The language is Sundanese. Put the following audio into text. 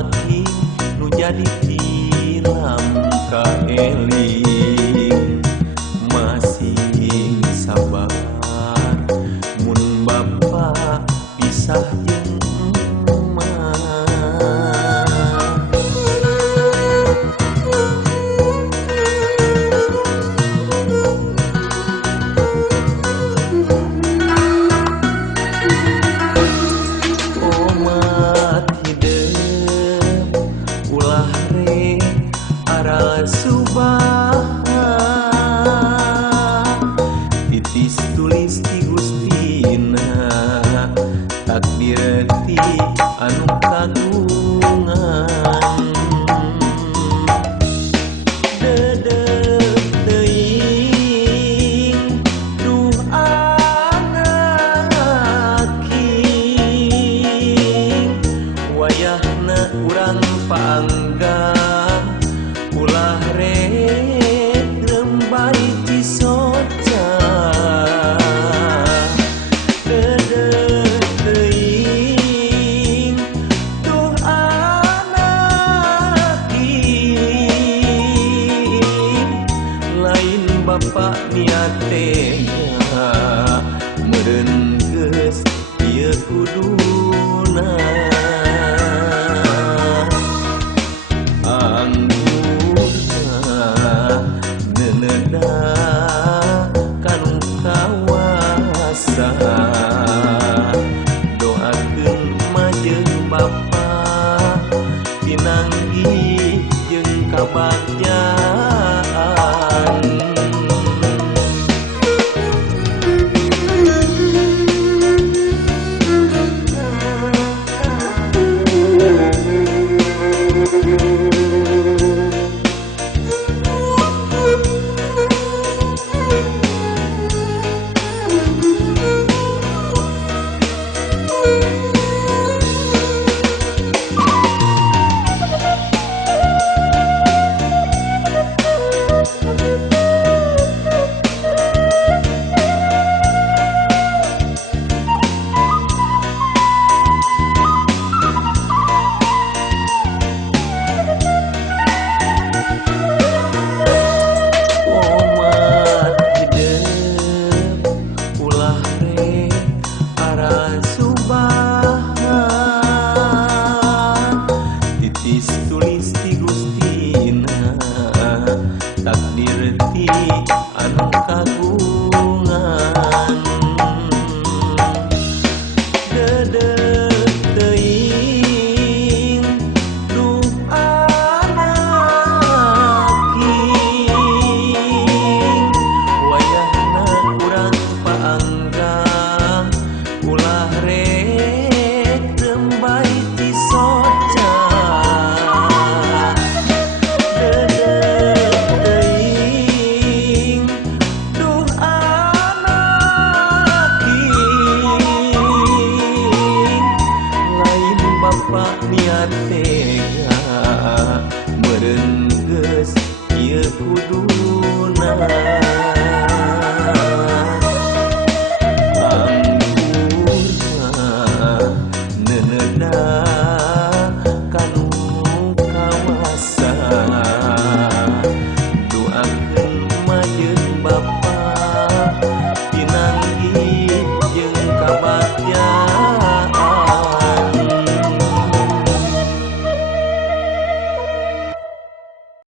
pagi nu jadi film kaeling masih sabar mun bapa pisah jeung emak. Omat hideung ulah re ara subaha titis tulis ti Gustina takdir ti anu kagungan dedeg teuing duh anak king wayahna urang paanggah ulah rek lembari cisoca dedeg teuing duh anak king lain bapa niat teh meureun geus ieu kuduna neuneuda kanu kawasa doakeun emak jeung bapa pinanggih jeung kabagjaan. Tulis ti Gustina takdir ti anu kagungan dedeg teuing duh anak king wayahna urang paanggah ulah rek lembari cisoca niat tega meureun geus ieu kuduna anggur neuneuda kanu kawasa doakeun emak jeung bapa